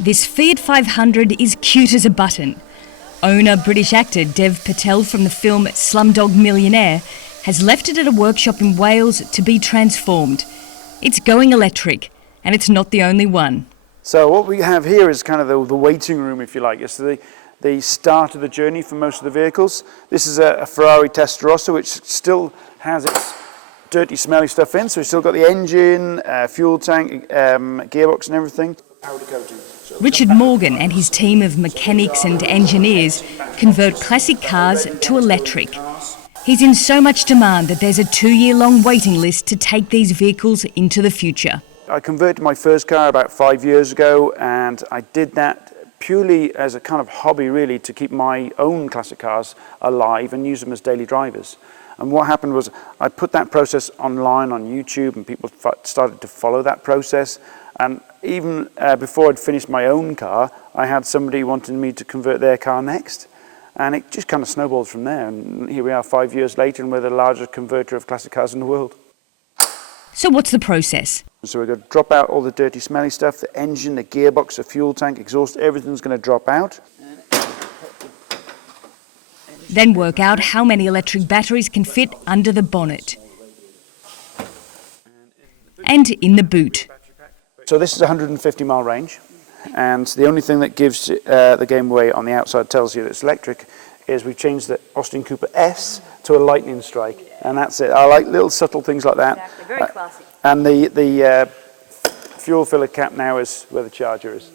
This Fiat 500 is cute as a button. Owner, British actor Dev Patel from the film Slumdog Millionaire has left it at a workshop in Wales to be transformed. It's going electric, and it's not the only one. So what we have here is kind of the waiting room, if you like. It's the start of the journey for most of the vehicles. This is a Ferrari Testarossa, which still has its dirty, smelly stuff in. So we've still got the engine, fuel tank, gearbox and everything. Richard Morgan and his team of mechanics and engineers convert classic cars to electric. He's in so much demand that there's a 2-year-long waiting list to take these vehicles into the future. I converted my first car about 5 years ago, and I did that purely as a kind of hobby, really, to keep my own classic cars alive and use them as daily drivers. And what happened was I put that process online on YouTube, and people started to follow that process. And even before I'd finished my own car, I had somebody wanting me to convert their car next. And it just kind of snowballed from there. And here we are 5 years later, and we're the largest converter of classic cars in the world. So what's the process? So we're going to drop out all the dirty, smelly stuff, the engine, the gearbox, the fuel tank, exhaust, everything's going to drop out. Then work out how many electric batteries can fit under the bonnet. And in the boot. So this is a 150-mile range, and the only thing that gives the game away on the outside, tells you that it's electric, is we've changed the Austin Cooper S to a lightning strike, and that's it. I like little subtle things like that. Exactly, very classy. And the fuel filler cap now is where the charger is.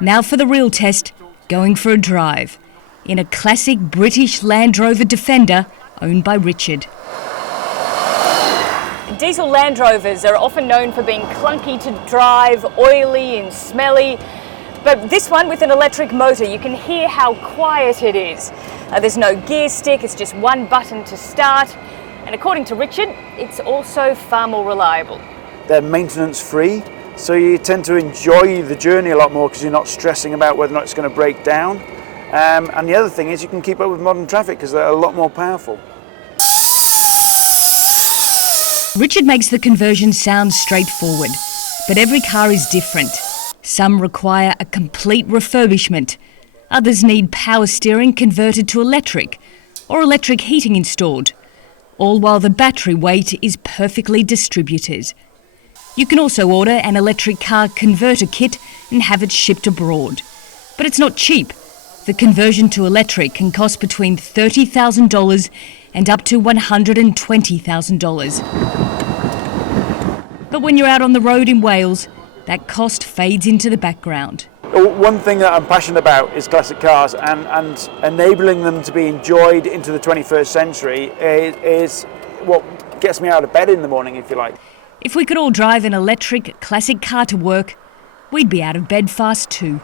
Now for the real test, going for a drive in a classic British Land Rover Defender owned by Richard. Diesel Land Rovers are often known for being clunky to drive, oily and smelly, but this one with an electric motor, you can hear how quiet it is. There's no gear stick, it's just one button to start, and according to Richard, it's also far more reliable. They're maintenance free, so you tend to enjoy the journey a lot more because you're not stressing about whether or not it's going to break down. And the other thing is you can keep up with modern traffic because they're a lot more powerful. Richard makes the conversion sound straightforward, but every car is different. Some require a complete refurbishment. Others need power steering converted to electric or electric heating installed, all while the battery weight is perfectly distributed. You can also order an electric car converter kit and have it shipped abroad. But it's not cheap. The conversion to electric can cost between $30,000 and up to $120,000. But when you're out on the road in Wales, that cost fades into the background. One thing that I'm passionate about is classic cars, and enabling them to be enjoyed into the 21st century is what gets me out of bed in the morning, if you like. If we could all drive an electric classic car to work, we'd be out of bed fast too.